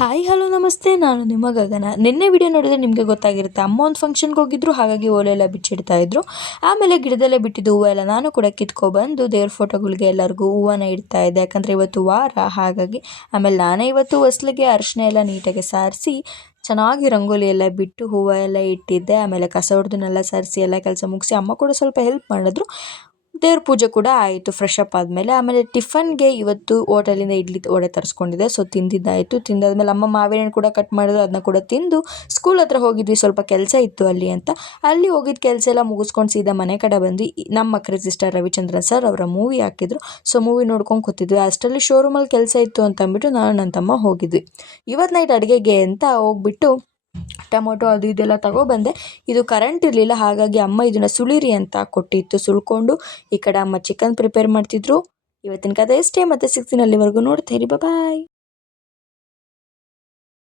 Hi hello ನಮಸ್ತೆ, ನಾನು ನಿಮ್ಮ ಗಗನ. ನಿನ್ನೆ ವಿಡಿಯೋ ನೋಡಿದ್ರೆ ನಿಮಗೆ ಗೊತ್ತಾಗಿರುತ್ತೆ, ಅಮ್ಮ ಒಂದು ಫಂಕ್ಷನ್ಗೆ ಹೋಗಿದ್ರು, ಹಾಗಾಗಿ ಓಲೆ ಎಲ್ಲ ಬಿಚ್ಚಿಡ್ತಾ ಇದ್ರು. ಆಮೇಲೆ ಗಿಡದಲ್ಲೇ ಬಿಟ್ಟಿದ್ದು ಹೂವು ಎಲ್ಲ ನಾನು ಕೂಡ ಕಿತ್ಕೊಬಂದು ದೇವ್ರ ಫೋಟೋಗಳಿಗೆ ಎಲ್ಲರಿಗೂ ಹೂವನ್ನ ಇಡ್ತಾ ಇದ್ದೆ, ಯಾಕಂದರೆ ಇವತ್ತು ವಾರ ಹಾಗಾಗಿ. ಆಮೇಲೆ ನಾನೇ ಇವತ್ತು ಹೊಸ್ಲಿಗೆ ಅರಿಶಿನ ಎಲ್ಲ ನೀಟಾಗಿ ಸಾರಿಸಿ ಚೆನ್ನಾಗಿ ರಂಗೋಲಿ ಎಲ್ಲ ಬಿಟ್ಟು ಹೂವು ಎಲ್ಲ ಇಟ್ಟಿದ್ದೆ. ಆಮೇಲೆ ಕಸ ಹೊಡೆದನ್ನೆಲ್ಲ ಸಾರಿಸಿ ಎಲ್ಲ ಕೆಲಸ ಮುಗಿಸಿ ಅಮ್ಮ ಕೂಡ ಸ್ವಲ್ಪ ಹೆಲ್ಪ್ ಮಾಡಿದ್ರು. ದೇವ್ರ ಪೂಜೆ ಕೂಡ ಆಯಿತು ಫ್ರೆಶ್ ಅಪ್ ಆದಮೇಲೆ. ಆಮೇಲೆ ಟಿಫನ್ಗೆ ಇವತ್ತು ಹೋಟೆಲಿಂದ ಇಡ್ಲಿ ವಡೆ ತರಿಸ್ಕೊಂಡಿದ್ದೆ, ಸೊ ತಿಂದಿದ್ದಾಯಿತು. ತಿಂದಾದ್ಮೇಲೆ ಅಮ್ಮ ಮಾವಿನ ಹಣ್ಣು ಕೂಡ ಕಟ್ ಮಾಡಿದ್ರು, ಅದನ್ನ ಕೂಡ ತಿಂದು ಸ್ಕೂಲ್ ಹತ್ರ ಹೋಗಿದ್ವಿ, ಸ್ವಲ್ಪ ಕೆಲಸ ಇತ್ತು ಅಲ್ಲಿ ಅಂತ. ಅಲ್ಲಿ ಹೋಗಿದ್ದ ಕೆಲಸ ಎಲ್ಲ ಮುಗಿಸ್ಕೊಂಡು ಸೀದಾ ಮನೆ ಕಡೆ ಬಂದ್ವಿ. ನಮ್ಮ ರಿಜಿಸ್ಟರ್ ರವಿಚಂದ್ರನ್ ಸರ್ ಅವರ ಮೂವಿ ಹಾಕಿದ್ರು, ಸೊ ಮೂವಿ ನೋಡ್ಕೊಂಡು ಕೂತಿದ್ವಿ. ಅಷ್ಟರಲ್ಲಿ ಶೋರೂಮಲ್ಲಿ ಕೆಲಸ ಇತ್ತು ಅಂತ ಅಂದ್ಬಿಟ್ಟು ನಾನು ನನ್ನ ತಮ್ಮ ಹೋಗಿದ್ವಿ. ಇವತ್ತು ನೈಟ್ ಅಡುಗೆಗೆ ಅಂತ ಹೋಗ್ಬಿಟ್ಟು ಟೊಮೊಟೊ ಅದು ಇದೆಲ್ಲ ತಗೊಬಂದೆ. ಇದು ಕರೆಂಟ್ ಇರಲಿಲ್ಲ, ಹಾಗಾಗಿ ಅಮ್ಮ ಇದನ್ನು ಸುಳಿರಿ ಅಂತ ಕೊಟ್ಟಿತ್ತು. ಸುಳ್ಕೊಂಡು ಈ ಕಡೆ ಅಮ್ಮ ಚಿಕನ್ ಪ್ರಿಪೇರ್ ಮಾಡ್ತಿದ್ರು. ಇವತ್ತಿನ ಕಥೆ ಇಷ್ಟೇ, ಮತ್ತೆ ಸಿಗ್ತೀನಿ, ಅಲ್ಲಿವರೆಗೂ ನೋಡ್ತೀರಿ, ಬಾಯ್.